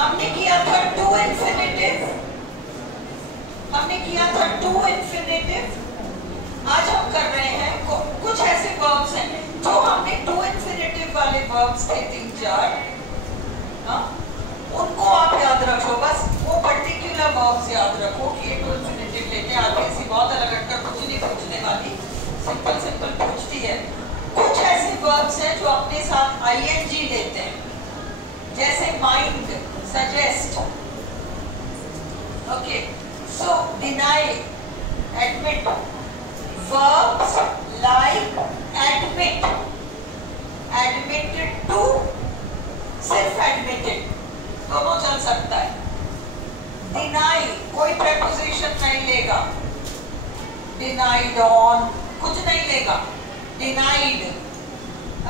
हमने किया था टू इंफिनिटिव, हमने किया था टू इंफिनिटिव। आज हम कर रहे हैं कुछ ऐसे वर्ब्स हैं जो हमने टू इंफिनिटिव वाले वर्ब्स थे 3-4, उनको आप याद रखो, बस वो पर्टिकुलर वर्ब्स याद रखो कि ये टू इंफिनिटिव लेते हैं। आप ऐसी बहुत अलग कर कुछ नहीं पूछने वाली, सिंपल सिंपल पूछती है। कुछ ऐसे वर्ब्स हैं जो अपने साथ आईएनजी लेते हैं, जैसे mind, suggest, okay, so deny, admit, verbs like admit, admitted to, सिर्फ admitted दोनों चल सकता है। deny कोई preposition नहीं लेगा, denied on कुछ नहीं लेगा, denied,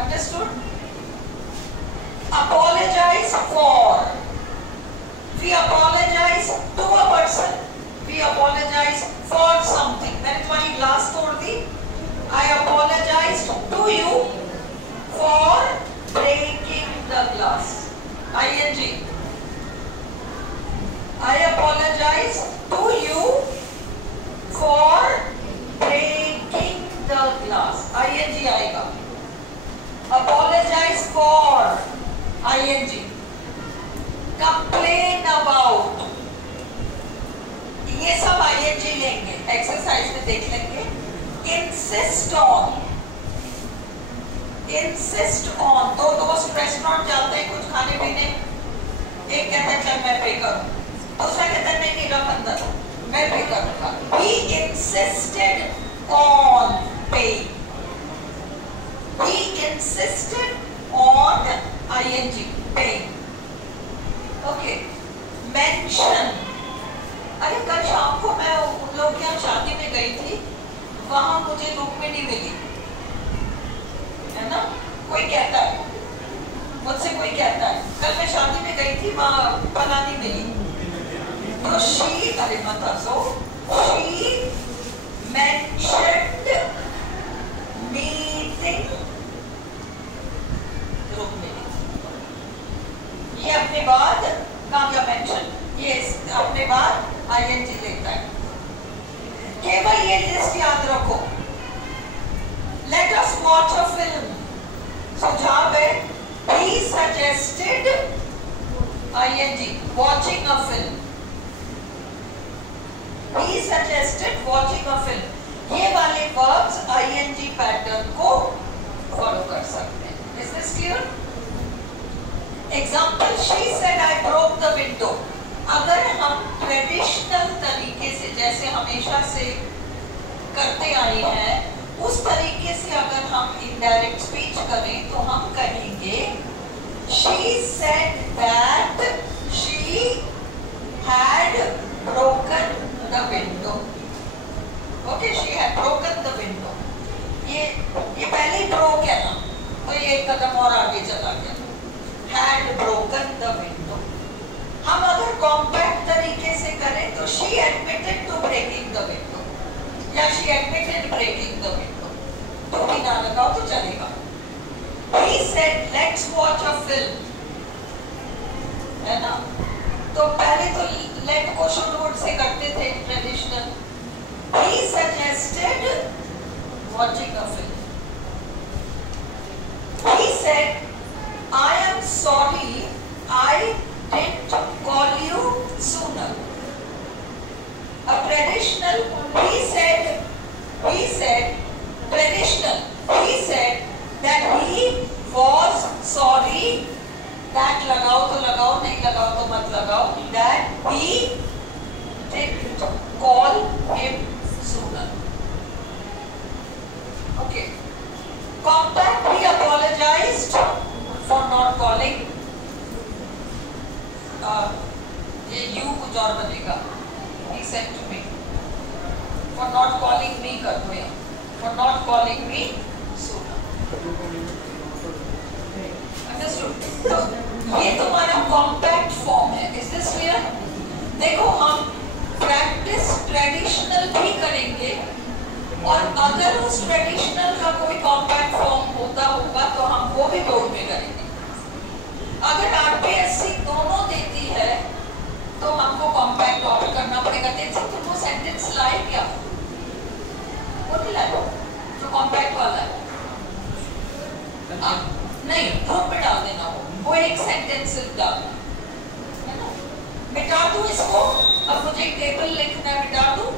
understood? apologize for, we apologize to a person, we apologize for something। मैंने तुम्हारी ग्लास तोड़ दी, I apologize to you for breaking the glass, ing। I apologize to you for breaking the glass, ing आएगा। apologize for, ing। complain about, ये सब ING लेंगे, exercise में देख लेंगे। इंसिस्ट ऑन, इंसिस्ट ऑन, दो दोस्त रेस्टोरेंट जाते हैं कुछ खाने पीने, एक कहता है चल मैं पे करूं, दूसरा कहता है नहीं रख अंदर, मैं पे करूंगा। He insisted on paying, he insisted on ing, paying, okay। mention, अरे कल शाम को मैं उन लोग के यहाँ शादी में गई थी, वहां मुझे रुक्मिणी मिली, है ना? कोई कहता है मुझसे, कोई कहता है कल मैं शादी में गई थी, वहां फलानी मिली, तो शी, अरे मत हंसो, शी mentioned meeting रुक्मिणी। ये अपने बाद काम या मेंशन, ये अपने बाद आईएनजी लेता है। केवल ये लिस्ट याद रखो। Let us watch a film, सुझाव है he suggested ing, watching a film, he suggested watching a film। ये वाले verbs ing पैटर्न को फॉलो कर सकते हैं। Is this clear? Example, she said I broke the window। अगर हम ट्रेडिशनल तरीके से, जैसे हमेशा से करते आए हैं, उस तरीके से अगर हम इनडायरेक्ट स्पीच करें तो हम कहेंगे she said that she had broken the window, okay, she had broken the window। ये पहले broke है ना, तो ये एक कदम और आगे चला गया, had broken the window। हम अगर कॉम्पैक्ट तरीके से करें तो she admitted to breaking the window, या she admitted breaking the window, तो भी ना लगाओ तो चलेगा। He said let's watch a film, है ना? तो पहले तो let को शुरू वर्ड से करते थे traditional. He suggested watching a film। He said I am sorry I didn't call you sooner। A traditional, he said traditional, he said that he was sorry, that लगाओ तो लगाओ, नहीं लगाओ तो मत लगाओ, that he didn't call him sooner, okay। Compact, he apologized for not calling, ये you कुछ और बनेगा, he said to me for not calling me कर दो, यहाँ for not calling me sooner, understood? तो ये तुम्हारा कॉम्पैक्ट फॉर्म है। Is this clear? देखो हम प्रैक्टिस ट्रेडिशनल भी करेंगे, और अगर उस ट्रेडिशनल का कोई कॉम्पैक्ट फॉर्म होता होगा तो हम वो भी बोर्ड में करेंगे। अगर आरपीएससी दोनों देती है सिर्फ डालना है ना। मिटा दूं इसको, अब मुझे एक टेबल लिखना है, मिटा दूं।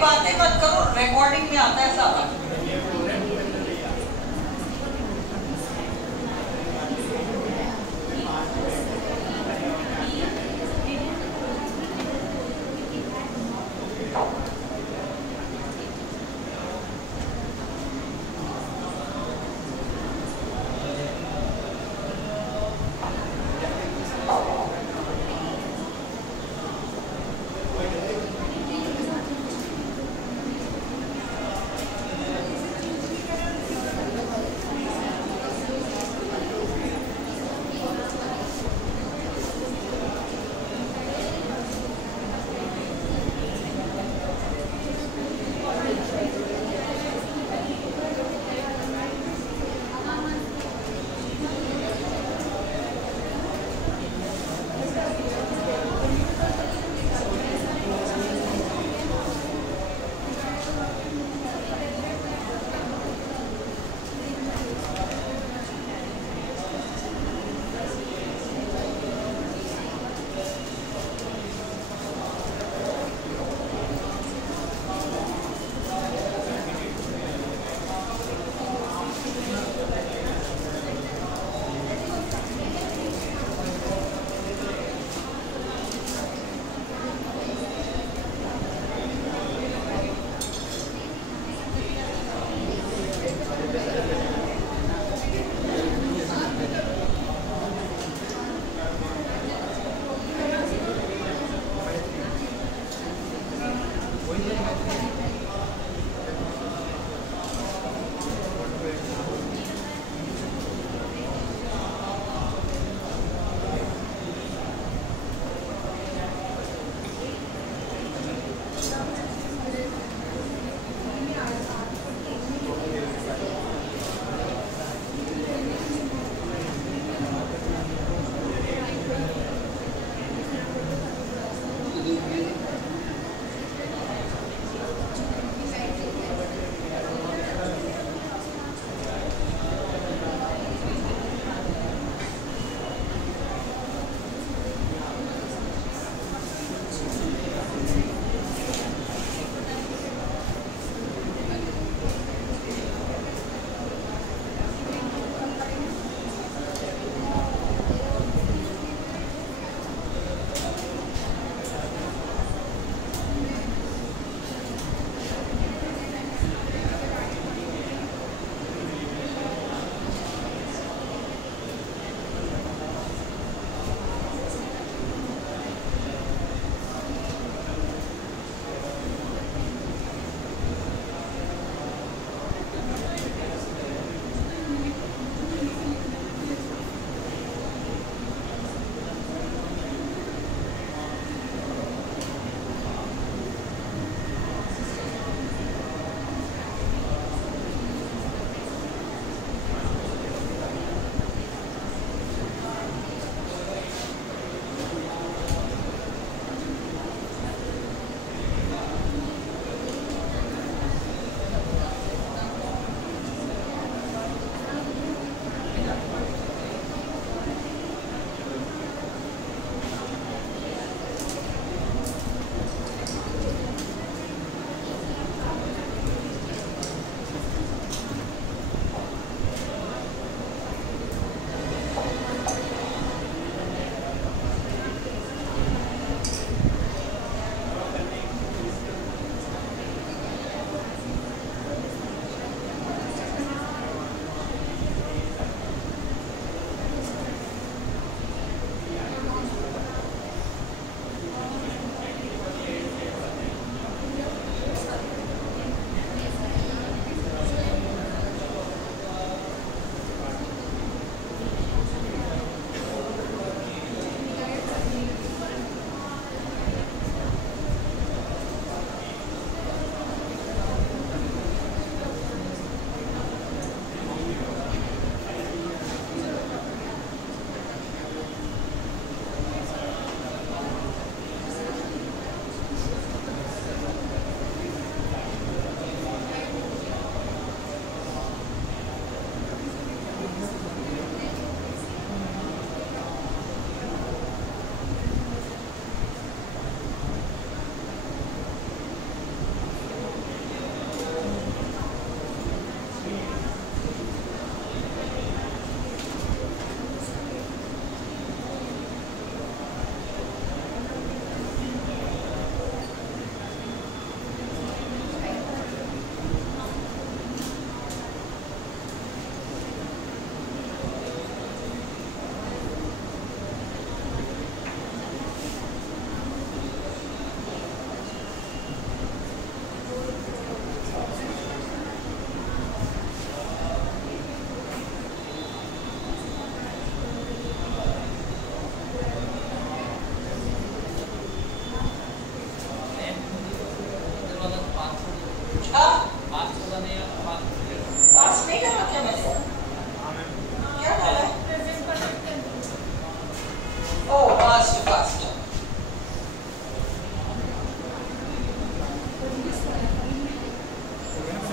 बातें मत करो, रिकॉर्डिंग में आता है सारा।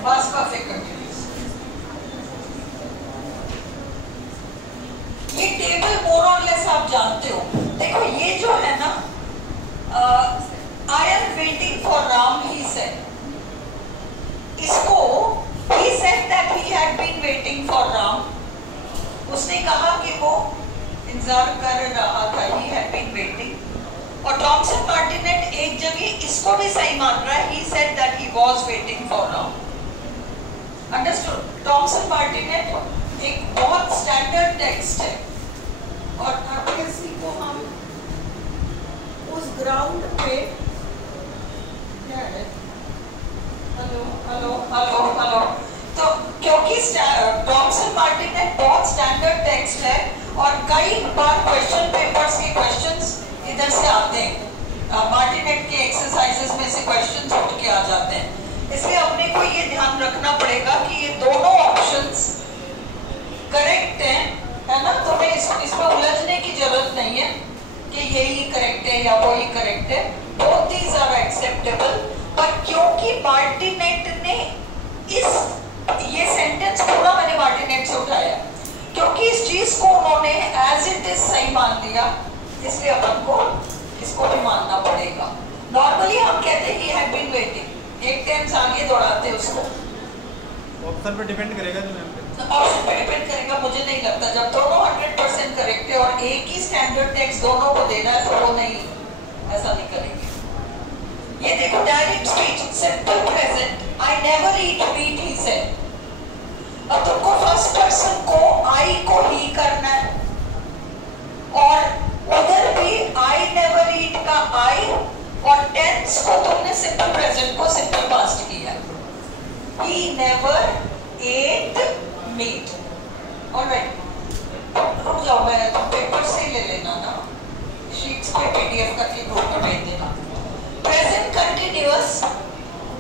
Past perfect continuous. ये टेबल मोर और लेस आप जानते हो। देखो ये जो है ना, I am waiting for Ram, he said, इसको he said that he had been waiting for Ram, उसने कहा कि वो इंतजार कर रहा था, he had been waiting। और टॉमसन मार्टिनेट एक जगह इसको भी सही मान रहा है, he said that he was waiting for Ram। Understood? Thomson Martinet एक बहुत स्टैंडर्ड टेक्स्ट है, और अब किसी को हम उस ग्राउंड पे क्या है, हेलो हेलो हेलो हेलो, तो क्योंकि टॉमसन मार्टिनेट बहुत स्टैंडर्ड टेक्स्ट है और कई बार क्वेश्चन पेपर्स के क्वेश्चंस इधर से आते हैं, मार्टिनेट के एक्सरसाइजेस में से क्वेश्चंस उठ के आ जाते हैं, इसलिए अपने को ये ध्यान रखना पड़ेगा कि ये दोनों ऑप्शंस करेक्ट हैं, है ना? तो मैं इसमें उलझने की जरूरत नहीं है कि यही करेक्ट है या वही करेक्ट है, बोथ दीज आर एक्सेप्टेबल। पर क्योंकि मार्टिनेट ने ये सेंटेंस पूरा मैंने मार्टिनेट से उठाया, क्योंकि इस चीज को उन्होंने एज इट इज सही मान लिया, इसलिए अपन को इसको भी मानना पड़ेगा। नॉर्मली हम कहते हैं he had been waiting, एक टेंस आगे दौड़ाते उसको। ऑप्शन पे डिपेंड करेगा जो मैम, ऑप्शन पे डिपेंड करेगा, मुझे नहीं लगता। जब दोनों 100% करेक्ट है और एक ही स्टैंडर्ड टेक्स्ट दोनों को देना है तो वो नहीं, ऐसा नहीं करेंगे। ये देखो direct speech, simple present, I never eat meat, he said. अब तुमको फर्स्ट पर्सन को आई को ही करना है, और उधर भी आई नेवर ईट का आई, और टेंस को तुमने सिंपल प्रेजेंट को सिंपल पास्ट किया, he never ate meat। Alright, रुक जाओ, मैं तुम पेपर से ले लेना ना, शीट्स पे पीडीएफ करके ग्रुप में भेज देना। Present continuous,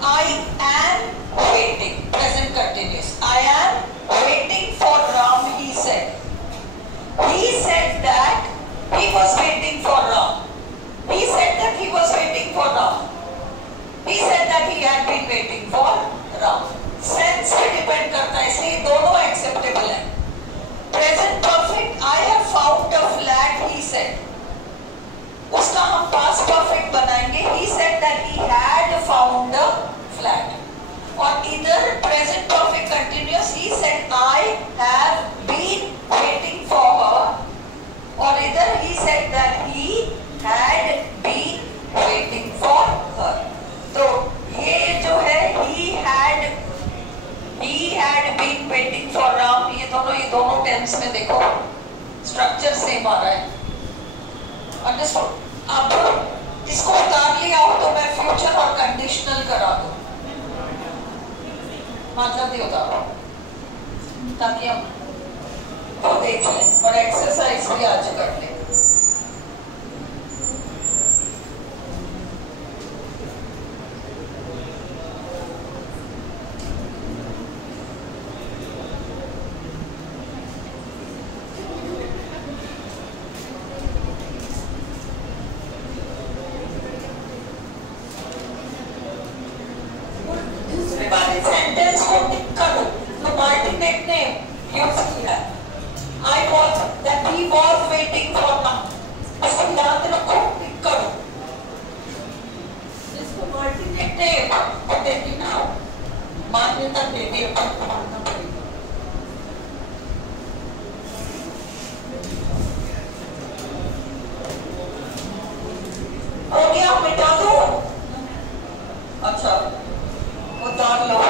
I am waiting, present continuous, I am waiting for Ram, he said that he was waiting for Ram, he said that he was waiting for Ram, he said that he had been waiting for Ram। Sense पे depend करता है, इसलिए दोनों acceptable है। Present perfect, I have found a flat, he said, उसका हम past perfect बनाएंगे, he said that he had found a flat। और इधर present perfect continuous, he said I have been waiting for her, और इधर he said that he had been waiting for her। तो ये जो है he had been waiting for Ram, ये दोनों टेंस में देखो स्ट्रक्चर सेम आ रहा है। अंडरस्टूड? अब इसको उतार लिया हो तो मैं फ्यूचर और कंडीशनल करा दूं, मतलब ही उतारो, ताकि हम तो देख लें और एक्सरसाइज भी आज कर लें। सेंटेंस को टिक करो, तो मार्टिनेट ने यूज किया, I was, that he was waiting for now, इसको याद रखो, टिक करो। इसको मार्टिनेट ने देखी ना मान्यता दे दी, अपन को मानना पड़ेगा। हो गया, मिटा दो। अच्छा, उतार लो।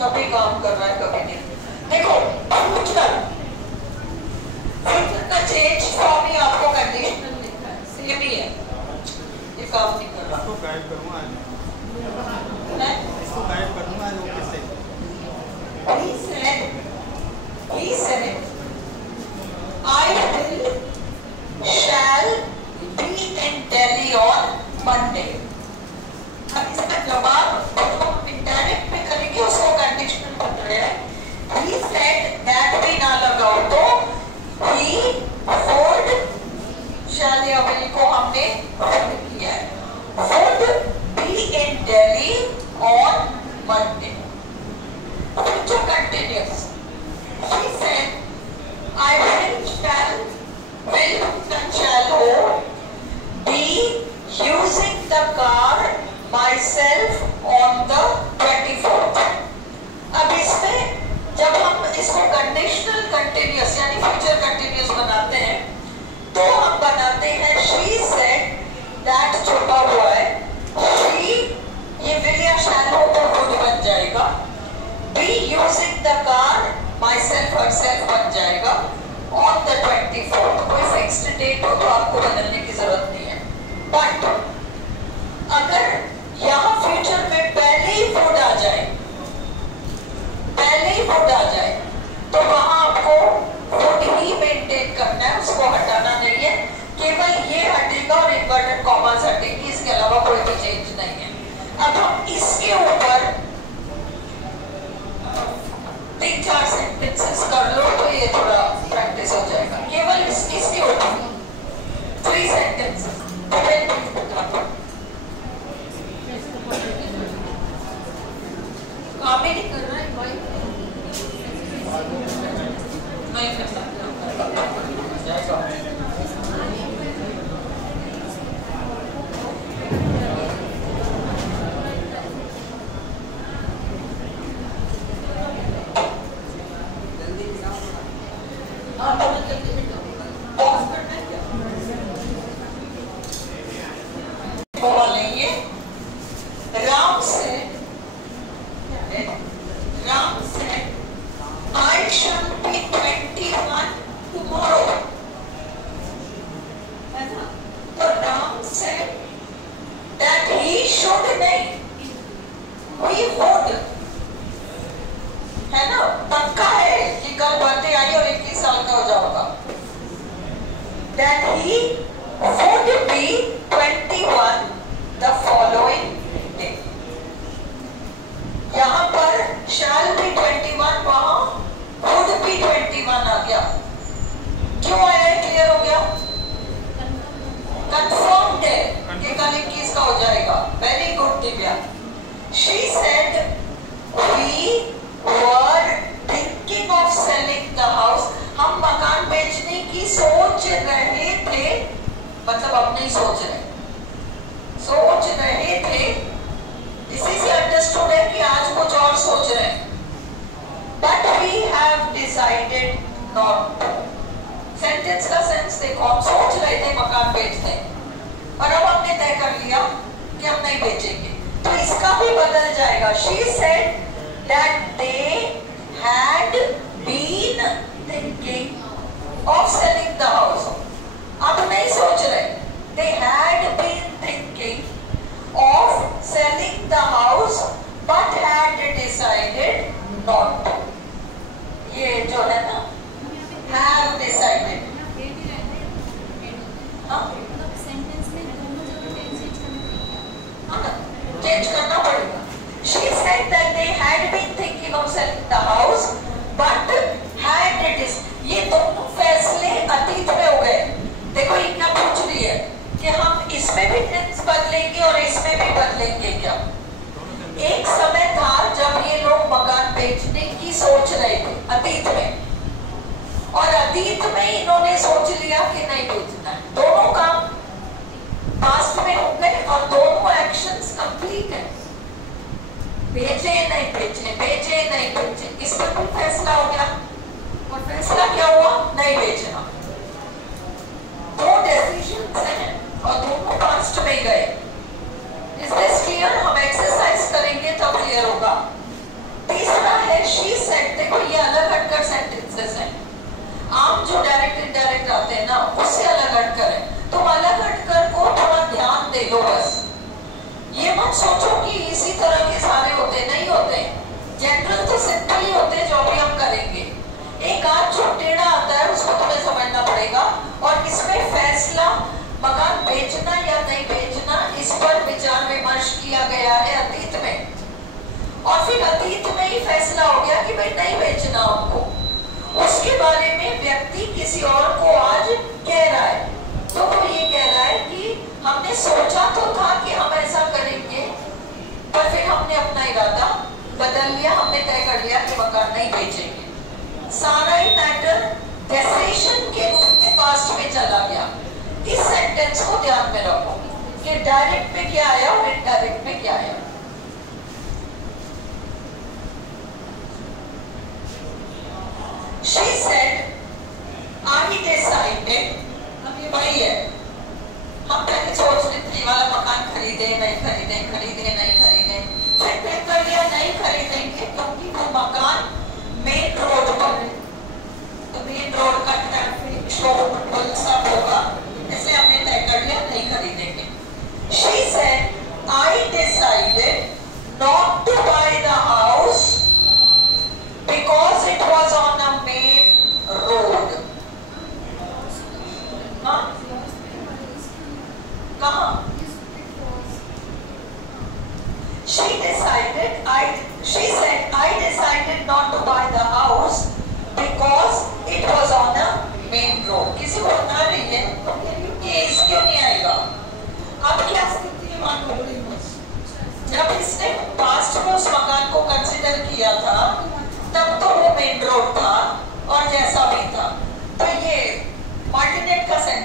कभी काम कर रहा है कभी नहीं। देखो फ्यूचर का चेंज फॉर्म ही आपको कंडीशनल लिखा है, सेम ही है, ये काम नहीं कर रहा। इसको गाइड करूंगा आज, मैं इसको गाइड करूंगा आज वो किससे। He said, I will, shall be in Delhi on Monday. अब इसका जवाब जो इंडायरेक्ट में करेंगे उसको कंडीशनल बन रहा है। He said that भी ना लगाओ तो he would, shall या will को हमने किया है, would be in Delhi on Monday. Future continuous. He said, I will, shall हो, be using the car myself on the 24th. अब इसमें जब हम इसको कंडीशनल कंटिन्यूअस यानी फ्यूचर कंटिन्यूअस बनाते हैं तो हम बनाते हैं she said that छुपा हुआ है, she ये will या shall हो तो would बन जाएगा, be using the car myself herself बन जाएगा on the 24th. कोई फिक्स्ड डेट हो तो आपको बदलने की जरूरत नहीं है। बट अगर यहाँ फ्यूचर में पहले ही would आ जाए तो वहां आपको फुट ही मेंटेन करना है, उसको हटाना नहीं है, केवल ये हटेगा और इन्वर्टेड कॉमर्स हटेगी, इसके अलावा कोई भी चेंज नहीं है। अब हम इसके ऊपर 3-4 सेंटेंसेस कर लो तो ये थोड़ा प्रैक्टिस हो जाएगा। केवल इसके ऊपर 3 सेंटेंसेस काम ही नहीं कर रहा है भाई, नहीं कर सकता। मतलब अब नहीं सोच रहे थे, इसी से अंडरस्टूड है कि आज कुछ और सोच रहे हैं, but we have decided not to. Sentence का सेंस देखो, हम सोच रहे थे मकान बेचने, पर अब हमने तय कर लिया कि हम नहीं बेचेंगे, तो इसका भी बदल जाएगा। She said that they had been thinking of selling the house. अब नहीं सोच रहे, they had been thinking of selling the house but had decided not to. ये जो है ना, have decided, हाँ चेंज करना पड़ेगा। She said that they had been thinking of selling the house but had decided. ये दोनों फैसले अतीत में हो गए। देखो ये क्या पूछ रही है कि हम इसमें भी टेंस बदलेंगे और इसमें भी बदलेंगे क्या। एक समय था जब ये लोग मकान बेचने की सोच रहे थे अतीत में, और अतीत में इन्होंने सोच लिया कि नहीं बेचना है। दोनों काम पास्ट में हो गए और दोनों एक्शंस कंप्लीट है। बेचे नहीं बेचे, बेचे नहीं बेचे, इस पर भी फैसला हो गया, और फैसला क्या हुआ, नहीं बेचना। दो डिसीजंस हैं और दोनों पास्ट में गए। Is this clear? हम एक्सरसाइज करेंगे तो क्लियर होगा। तीसरा है शी सेड। देखो ये अलग हटकर सेंटेंसेस हैं, आम जो डायरेक्ट इनडायरेक्ट आते हैं ना उससे अलग हटकर है। तुम अलग हटकर को थोड़ा ध्यान दे लो बस। ये मत सोचो कि इसी तरह के सारे होते, नहीं होते। जनरल तो सिंपल ही होते जो भी हम करेंगे। एक आध जो टेढ़ा आता है उसको तुम्हें समझना पड़ेगा, और इसमें फैसला मकान बेचना या नहीं बेचना इस पर विचार विमर्श किया गया है अतीत में, और फिर अतीत में ही फैसला हो गया कि भाई नहीं बेचना हमको। उसके बारे में व्यक्ति किसी और को आज कह रहा है, तो वो ये कह रहा है कि हमने सोचा तो था कि हम ऐसा करेंगे, पर फिर हमने अपना इरादा बदल लिया, हमने तय कर लिया कि मकान नहीं बेचेंगे। सारा ही मैटर डिसीजन के रूप में पास्ट में चला गया। इस सेंटेंस को ध्यान में रखो कि डायरेक्ट में क्या आया और इनडायरेक्ट में क्या आया। She said, I decided, अब ये वही है, हम पहले सोच रहे थे वाला मकान खरीदे नहीं खरीदे, खरीदे नहीं खरीदे, फिर तय कर लिया नहीं खरीदेंगे क्योंकि वो मकान मेन रोड पर है, तो मेन रोड का ट्रैफिक शोर सब होगा, इसलिए हमने तय कर लिया नहीं खरीदेंगे। She said, I decided not to buy the house because it was on a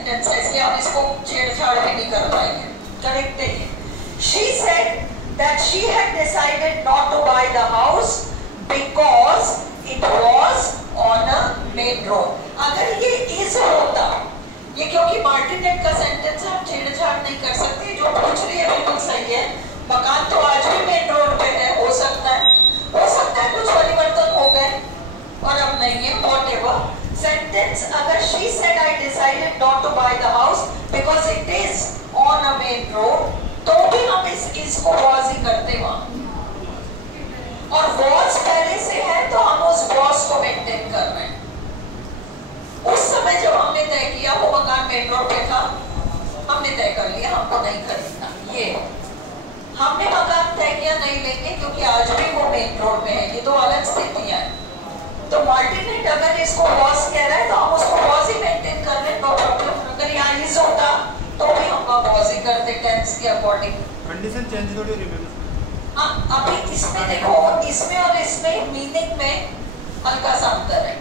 sentence है, इसलिए हम इसको छेड़छाड़ भी नहीं कर पाएंगे। करेक्ट है ये। She said that she had decided not to buy the house because it was on a main road. अगर ये is होता, ये क्योंकि मार्टिनेट का सेंटेंस है, हम छेड़छाड़ नहीं कर सकते। जो पूछ रही है बिल्कुल सही है, मकान तो आज भी मेन रोड पे है, हो सकता है कुछ परिवर्तन हो गए और अब नहीं है, whatever. Sentence अगर she said I decided not to buy the house because it is on a main road, तो भी हम इसको was ही करते वहां, और was पहले से है तो हम उस was को मेंटेन कर रहे हैं। उस समय जब हमने तय किया वो मकान मेन रोड पे था, हमने तय कर लिया हमको नहीं खरीदना। ये हमने मकान तय किया नहीं लेंगे क्योंकि आज भी वो मेन रोड में है, ये तो अलग स्थितियां हैं। तो मार्टिनेट अगर इसको was कह रहा है तो हम उसको was ही मेंटेन कर रहे हैं, नो प्रॉब्लम। अगर यहाँ is होता तो भी हम was ही करते टेंस के अकॉर्डिंग। कंडीशन चेंज थोड़ी रिमेम्बर। हाँ, अभी इसमें देखो, इसमें और इसमें मीनिंग में हल्का सा अंतर है।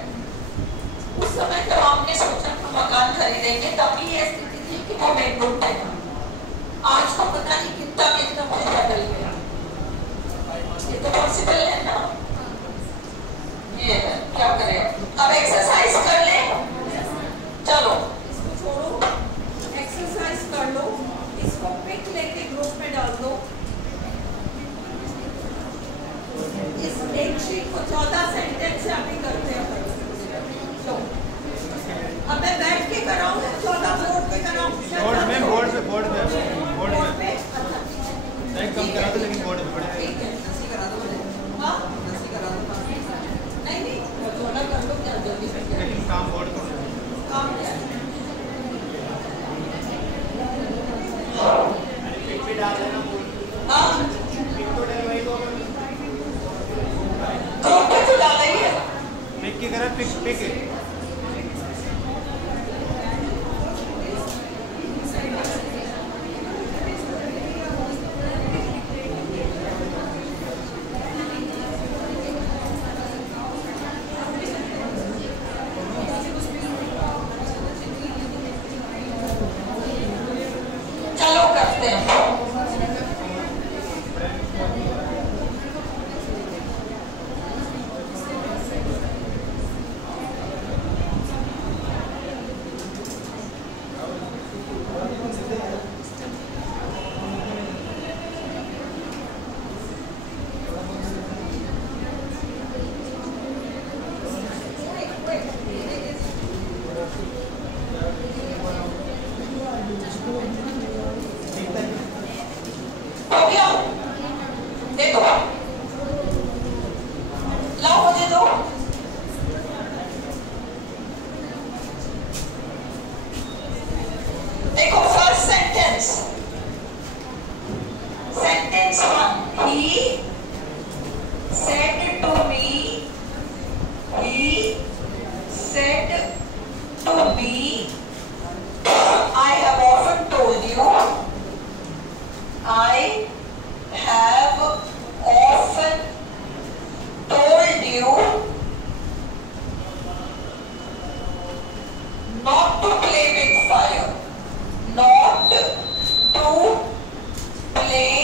उस समय जब हमने सोचा कि मकान खरीदेंगे तब की ये स्थिति थी कि वो मेन रोड पे था। आज तो पता नहीं कितना बदल गया। ये तो पॉसिबल है ना। ये है, क्या करें अब? एक्सरसाइज कर ले, चलो इसको छोड़ो, एक्सरसाइज कर लो, इसको पिक लेके ग्रुप में डाल दो। इस एक शीट को 14 सेंटेंस से अभी करते हैं। लो अब मैं बैठ के कराऊं या 14 बोर्ड पे कराऊं? बोर्ड पे अच्छा एक कम करा दो, लेकिन बोर्ड पे पड़े। ठीक है, नसी करा दो मुझे। हाँ नसी करा दो। नहीं थोड़ा कर लो, क्या जल्दी से, लेकिन काम बोर्ड पर काम क्या है? पिक पे डाल देना बोर्ड। हाँ पिक तो डलवाई दो, ग्रुप पे तो डाला ही है। पिक की तरह पिक चलो करते हैं। हो गया? दे दो, लाओ मुझे दो। देखो first sentence, sentence 1, he said to me, he said to me, I have often told you, I have often told you not to play with fire, not to play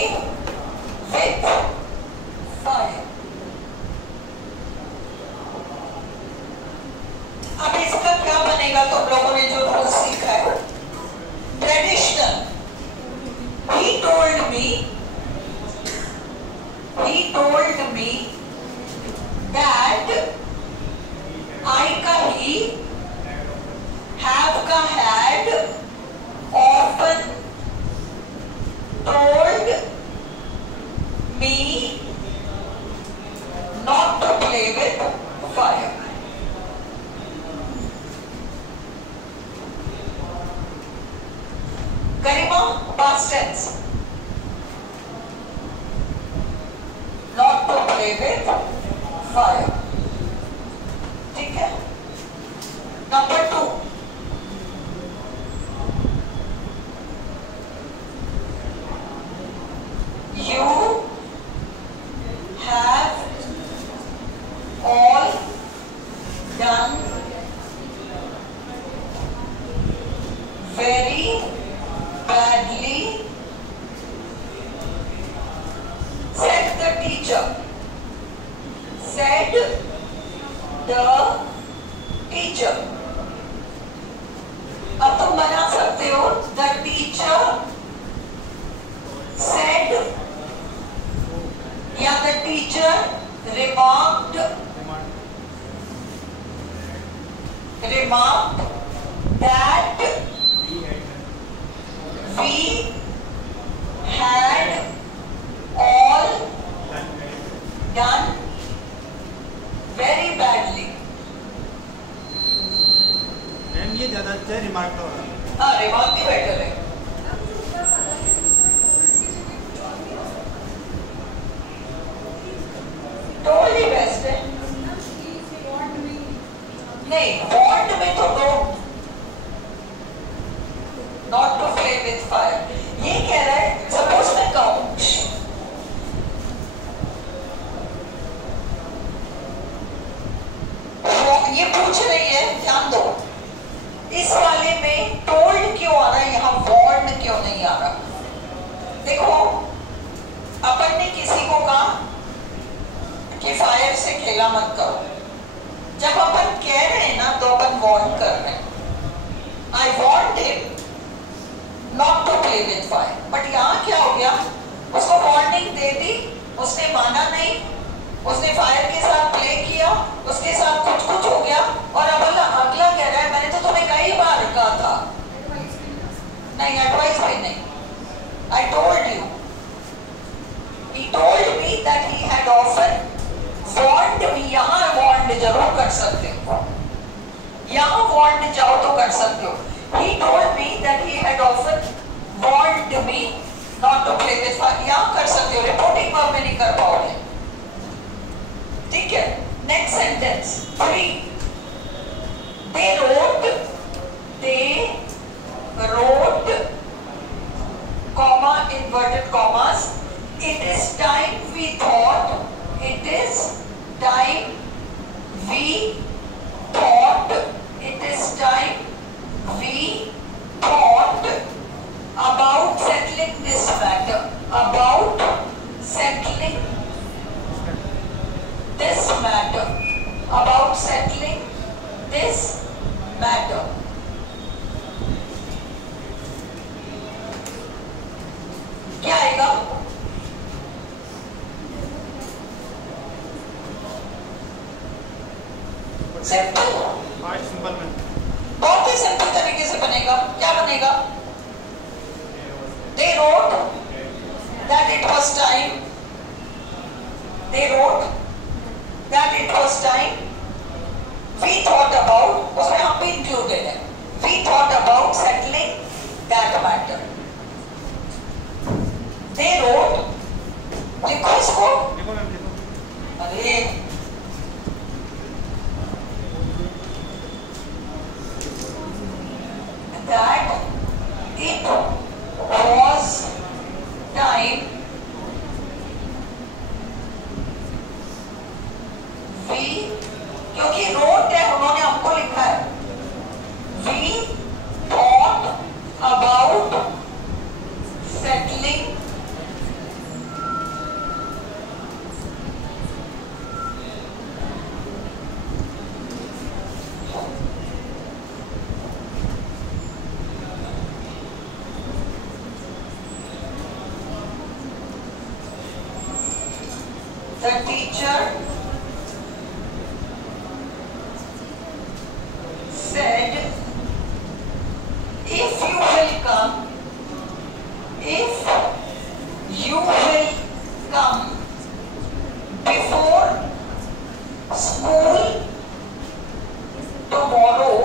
with fire. अब इसका क्या बनेगा? तुम लोगों ने जो rule सीखा है, traditional. He told me that I का he, have का had, often told me not to play with fire. Garima past tense, not to play with fire. ठीक है? नंबर 2, you have all done teacher. अब तुम बना सकते हो द टीचर सेड या the teacher remarked that we had all done very badly। Ma'am ये ज्यादा अच्छा है, रिमार्क तो होगा। हाँ, रिमार्क ही बेटर है। टोल्ड ही बेस्ट है। नहीं, वॉन्ट में तो not to play with fire. ये कह रहा है, सपोज मैं कहूं ये पूछ रही है, ध्यान दो, इस वाले में टोल्ड क्यों आ रहा है, यहां वॉर्न क्यों नहीं आ रहा। देखो, अपन ने किसी को कहा कि फायर से खेला मत करो। जब अपन कह रहे हैं ना तो अपन वॉर्न कर रहे हैं। I want him not to play with fire. But यहां क्या हो गया, उसको वार्निंग दे दी, उसने माना नहीं, उसने फायर के साथ प्ले किया, उसके साथ कुछ कुछ हो गया, और अब अगला कह रहा है मैंने तो तुम्हें कई बार कहा था। नहीं, एडवाइस भी नहीं। I told you, he told me that he had often warned me. यहां वॉर्न्ड जरूर कर सकते हो, यहां वॉर्न्ड चाहो तो कर सकते हो। He told me that he had often warned me not to play with fire। यहां कर सकते हो, रिपोर्टिंग वर्ब में नहीं कर पाओगे। ठीक है, next sentence 3। They wrote, comma, inverted commas, it is time we thought, it is time we thought, it is time we thought about settling this matter, about settling this matter, about settling this matter। क्या आएगा? Simple, simple में बहुत ही simple तरीके से बनेगा। क्या बनेगा? They wrote that it was time, they wrote that it was time we thought about, उसमें हम भी included है, we thought about settling that matter। They wrote, लिखो इसको, देखो मैम, देखो अरे that it was time we, क्योंकि wrote है, उन्होंने हमको लिखा है, we thought about settling the teacher said, if you will come before school tomorrow,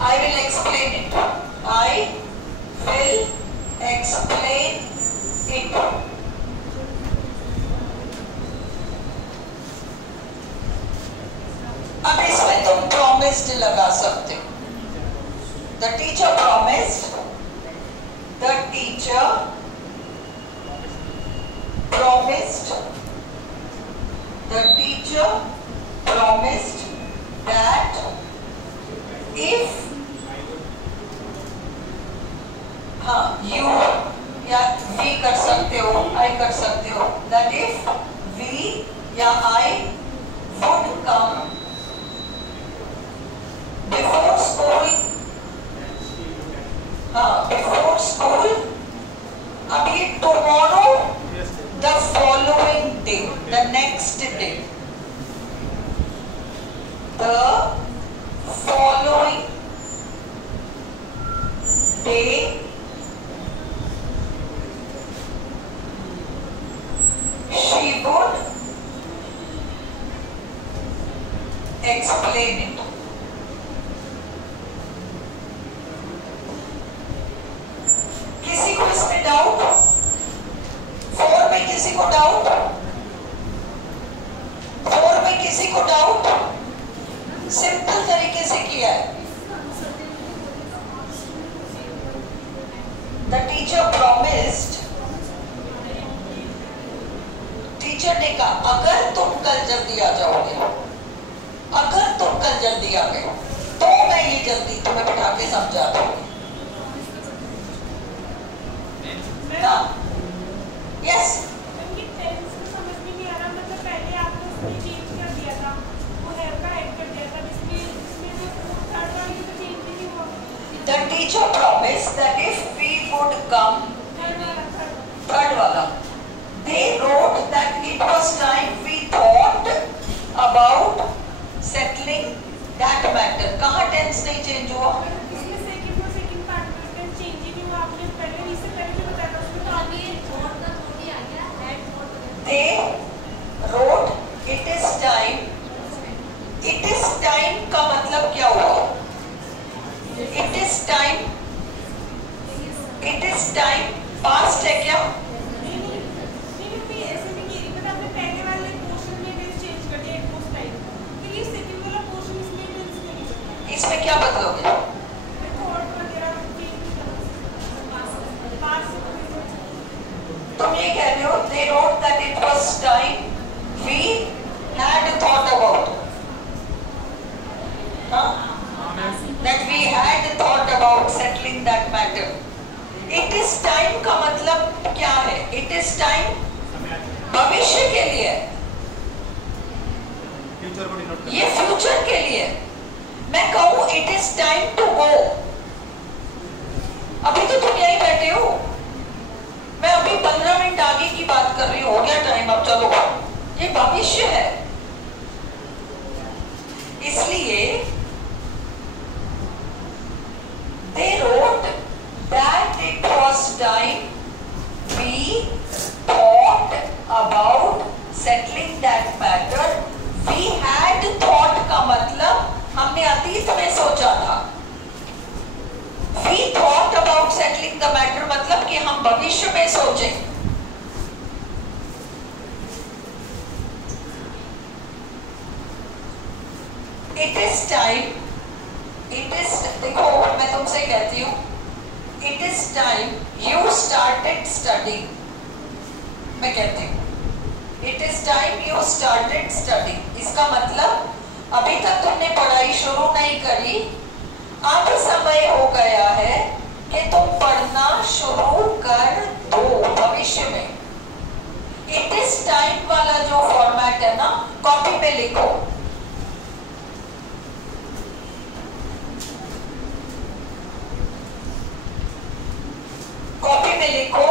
I will explain it, I will explain it। अब इसमें तुम promised लगा सकते हो। The teacher promised, the teacher promised, the teacher promised that if you या we कर सकते हो, I कर सकते हो, that if we या I would come before school. Before school. अभी tomorrow, the following day, the next day, the following day, she would explain it. किसी को इसमें डाउट? 4 में किसी को डाउट? 4 में किसी को डाउट? सिंपल तरीके से किया है। The teacher promised, टीचर ने कहा अगर तुम कल जल्दी आ जाओगे, अगर तुम कल जल्दी आ गए तो मैं ये जल्दी तुम्हें बिठा के समझा दूंगी। Yes, the teacher promised that if we would come, third वाला, they wrote that it was time we thought about settling that matter. कहाँ टेंस नहीं चेंज हुआ? They wrote it is time. It is time का मतलब क्या हुआ? It is time. It is time past है क्या? इसमें क्या बदलोगे? तुम ये कह रहे हो they wrote that it was time we had thought about, that we had thought about settling that matter. It is time का मतलब क्या है? It is time भविष्य के लिए, ये फ्यूचर के लिए। मैं कहूँ it is time to go, अभी तो तुम यहीं बैठे हो, मैं अभी 15 मिनट आगे की बात कर रही हूँ, हो गया टाइम, अब चलो, ये भविष्य है। इसलिए they wrote that it was time we thought about settling that matter. We had thought का मतलब हमने अतीत में सोचा था। We thought about settling the matter मतलब कि हम भविष्य में सोचें। It is time. It is, देखो मैं तुमसे कहती हूँ, it is time you started studying. मैं कहती हूँ it is time you started studying. इसका मतलब अभी तक तुमने पढ़ाई शुरू नहीं करी, अब समय हो गया है कि तुम पढ़ना शुरू कर दो भविष्य में। It is time वाला जो फॉर्मेट है ना, कॉपी पे लिखो। कॉपी में लिखो,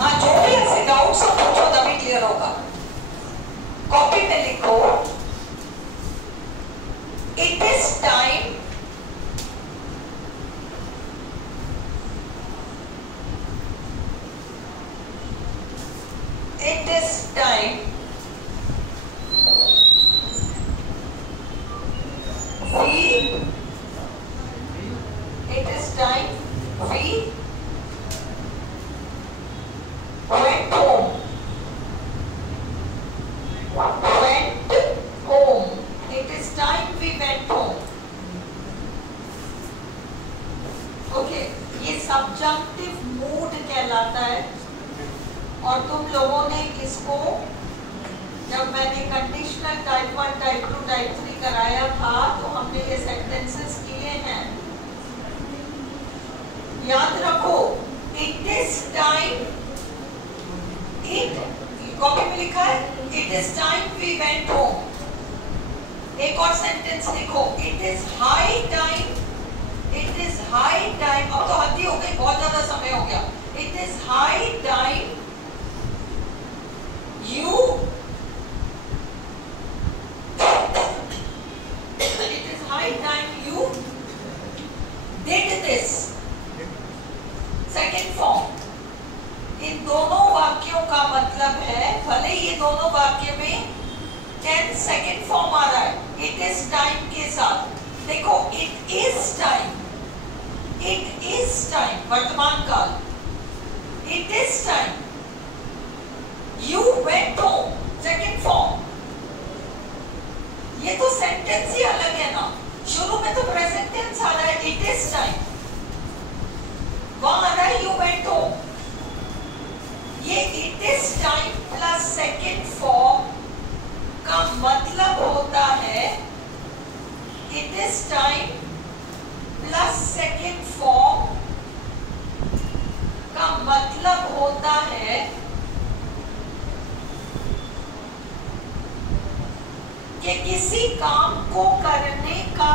हाँ जो भी ऐसे डाउट्स हो पूछो तभी क्लियर होगा। कॉपी में लिखो it is time it is time we went home. It is time we went home. Okay, ये subjunctive mood कहलाता है। और तुम लोगों ने इसको जब मैंने कंडीशनल टाइप 1, टाइप 2, टाइप 3 कराया था तो हमने ये सेंटेंसेस किए हैं। याद रखो, it is time, it copy में लिखा है it is time we went home. एक और सेंटेंस लिखो, it is high time, it is high time, अब तो हद ही हो गई, बहुत ज्यादा समय हो गया। It is high time you, it is high time you did this. Second form. इन दोनों वाक्यों का मतलब है, भले ये दोनों वाक्य में टेंस सेकेंड फॉर्म आ रहा है इट इज टाइम के साथ, देखो it is time, it is time वर्तमान काल, it is time you went home second form. ये तो सेंटेंस ही अलग है ना, शुरू में तो प्रेजेंट टेंस आ रहा है इट इज टाइम, वहां आ रहा है यू वेंट होम। ये it is time plus second form का मतलब होता है it is time plus second form का मतलब होता है कि किसी काम को करने का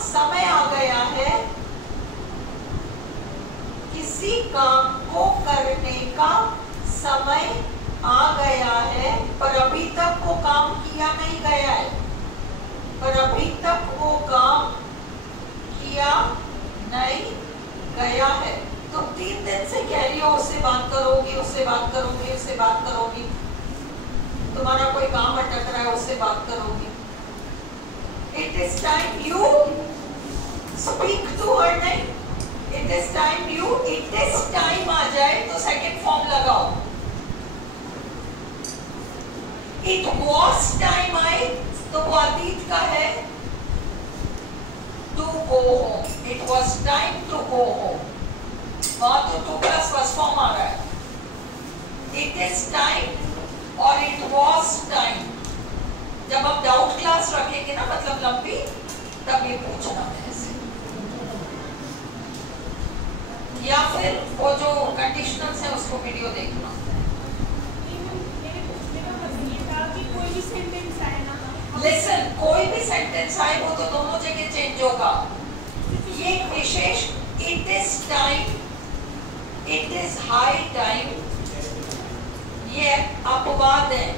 समय आ गया है, किसी काम को करने का समय आ गया है, पर अभी तक वो काम किया नहीं गया है, पर अभी तक वो काम किया नहीं गया है। तुम 3 दिन से कह रही हो उससे बात करोगी, उससे बात करोगी, उससे बात करोगी, तुम्हारा कोई काम अटक रहा है, उससे बात करोगी। It is time you speak to her, नहीं? It is time you, it is time आ जाए तो सेकेंड फॉर्म लगाओ। It was time आए तो वो अतीत का है, to go home, it was time to go home, वहां तो 2 प्लस फर्स्ट फॉर्म आ रहा है। It is time और it was time, जब आप डाउट क्लास रखेंगे ना, मतलब लंबी, तब ये पूछना है ऐसे। या फिर वो जो कंडीशनल्स है उसको वीडियो देखना। लिसन, कोई भी सेंटेंस आए वो तो दोनों जगह चेंज होगा। ये विशेष it is time, it is high time, ये अपवाद है,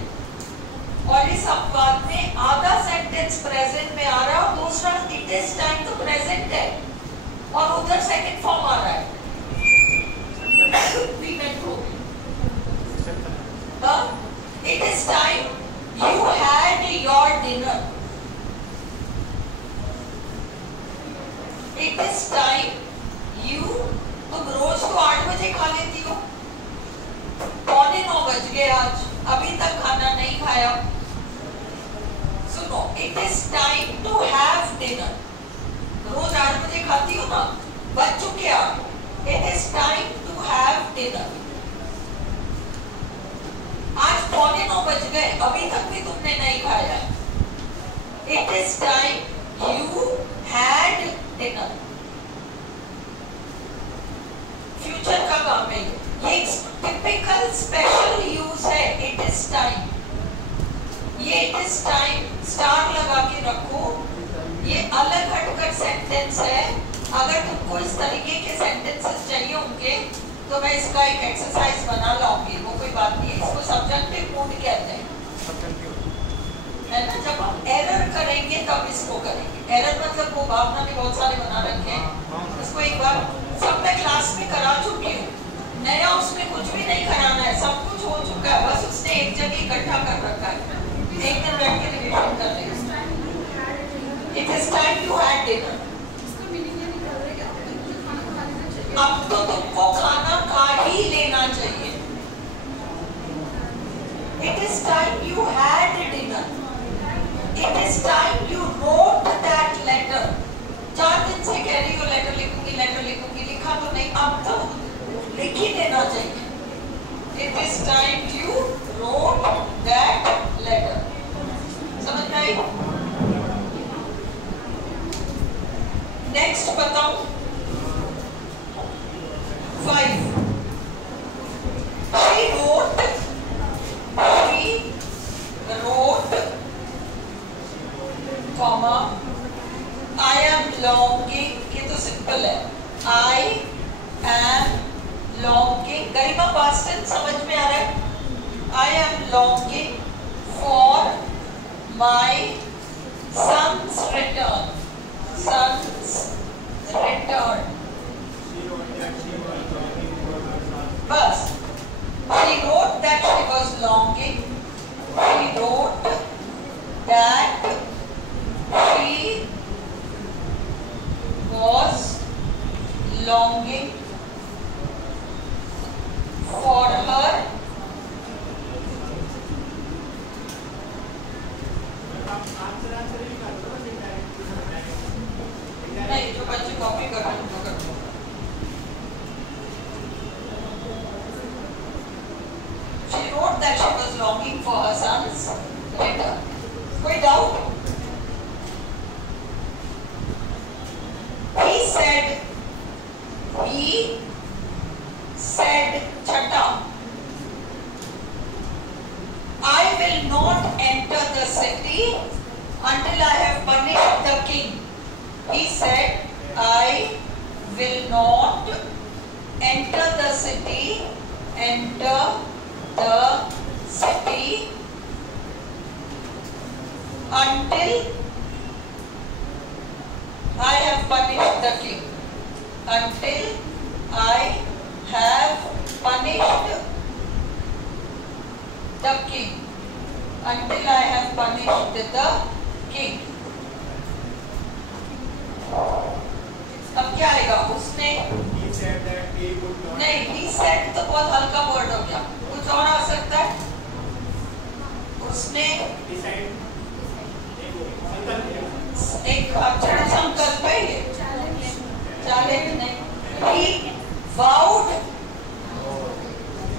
और इस अपवाद में आधा सेंटेंस प्रेजेंट में आ रहा है और दूसरा इट इज टाइम तो प्रेजेंट है और उधर सेकंड फॉर्म आ रहा है। It is time you had your dinner, it is time you, तुम रोज तो 8 बजे खा लेती हो, 9:15 बज गए आज, अभी तक खाना नहीं खाया। सुनो, it is time to have dinner, रोज 8 बजे खाती हो ना, बज चुके आप, it is time to have dinner. आज 9:15 बज गए, अभी तक भी तुमने नहीं खाया। It is time you had dinner, future का काम है ये, टिपिकल स्पेशल यूज है इट इज टाइम। ये इट इज टाइम स्टार लगा के रखो, ये अलग हटकर सेंटेंस है। अगर तुमको इस तरीके के सेंटेंसेस चाहिए होंगे तो मैं इसका एक एक्सरसाइज बना लाऊंगी, वो कोई बात नहीं है। इसको सब्जेक्टिव मूड कहते हैं, है ना। जब हम एरर करेंगे तब इसको करेंगे। एरर मतलब वो भावना भी बहुत सारे बना रखे हैं, उसको एक बार सब मैं क्लास में करा चुकी हूँ, नया उसमें कुछ भी नहीं कराना है, सब कुछ हो चुका है, बस उसने एक जगह इकट्ठा कर रखा है, एक दिन बैठ के रिवीजन कर लेंगे। It is time to have dinner, अब तो तुमको खाना खा ही लेना चाहिए। It is time you had dinner, it is time you wrote that letter. 4 दिन से कह रही हो लेटर लिखूंगी, लेटर लिखूंगी, लिखा तो नहीं, अब तो लिख ही देना चाहिए। It is time you wrote that letter. समझ में आई? नेक्स्ट बताओ, सिंपल है. I am longing. Garima past tense समझ में आ रहा है? I am longing for my son's return. Son's return. बस. She wrote that she was longing. She wrote that she was longing for her नहीं, जो बच्चे कॉपी कर रहे हैं उनको कर दो. She wrote that she was longing for her son's return. कोई doubt? He said, छठा, I will not enter the city until I have punished the king. He said, I will not enter the city until I have punished the king. Until I have punished the king. Until I have punished the king. अब क्या आएगा? उसने नहीं, he said तो बहुत हल्का word हो गया. कुछ और आ सकता है? उसने एक अक्षर संकल्प है ये. चैलेंज नहीं. He vowed.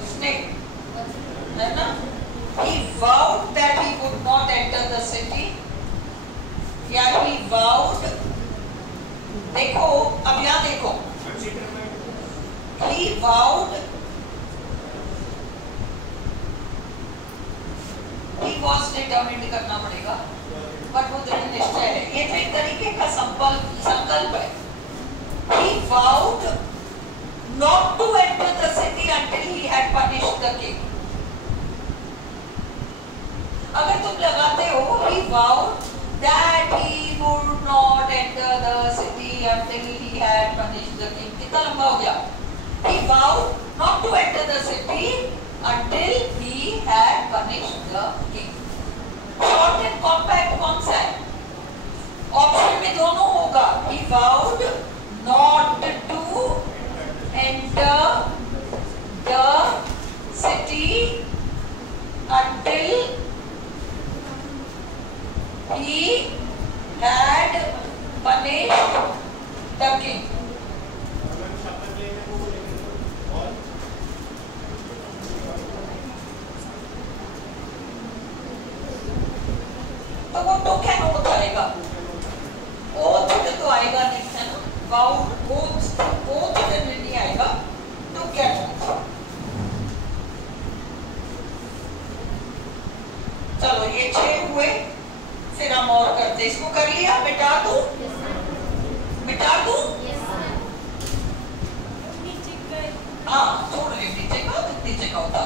उसने है ना? He vowed that he would not enter the city. या he vowed. देखो, अब यहाँ देखो. He vowed. He was determined करना पड़ेगा. पर वो दृढ़ निश्चय है. ये तो एक तरीके का संकल्प है. He vowed not to enter the city until he had punished the king. अगर तुम लगाते हो, he vowed that he would not enter the city until he had punished the king. कितना लंबा हो गया? He vowed not to enter the city until he had punished the king. Short and compact कौन सा है? Option में दोनों होगा. He vowed not to enter the city until he had punished the king. तो वो तो क्या नोट आएगा? ओथ तो आएगा नहीं, है ना? वाउड ओथ नहीं आएगा. तो क्या नोट? चलो ये 6 हुए. फिर हम और करते. इसको कर लिया? मिटा दूं? मिटा दूं? हाँ, छोड़ ले. नीचे का होता.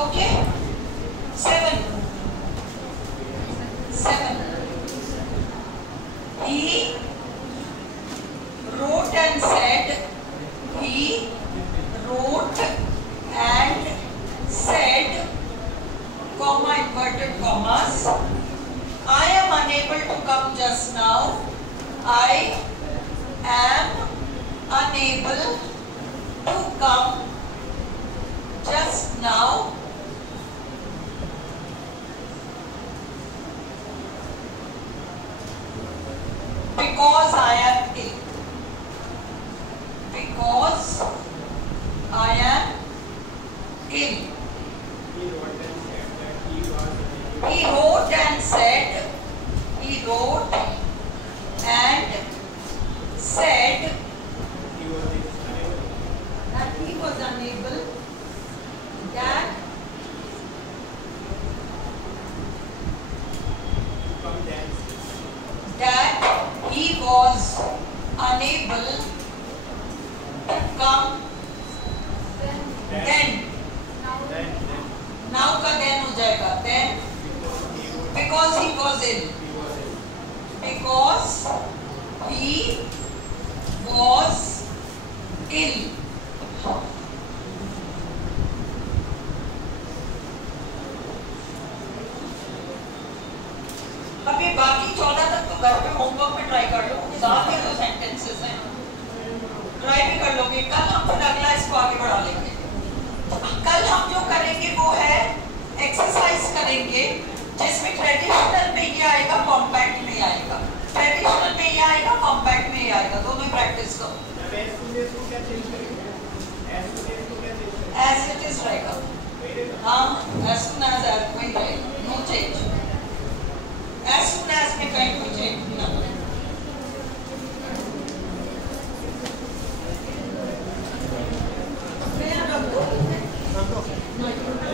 Okay? 7. He wrote and said I am unable to come just now because I am ill. Because I am ill. He wrote and said that he was unable, that he was unable to come then. Now का then हो जाएगा, then because he was ill. Because he was ill. अभी बाकी 14 तक तो घर पे homework में ट्राई कर लो, साथ ही 2 सेंटेंसेस हैं, ट्राई भी कर लोगे। कल हम फिर अगला इसको आगे बढ़ा लेंगे। कल हम जो करेंगे वो है एक्सरसाइज करेंगे जिसमें ट्रेडिशनल में ये आएगा, कॉम्पैक्ट में आएगा। ट्रेडिशनल में ये आएगा, कॉम्पैक्ट में ये आएगा, दोनों ही प्रैक्टिस करो। एज इट इज रहेगा, हाँ, as soon as वही रहेगा, no change. as soon as में कहीं कोई चेंज ना हो। रख दो।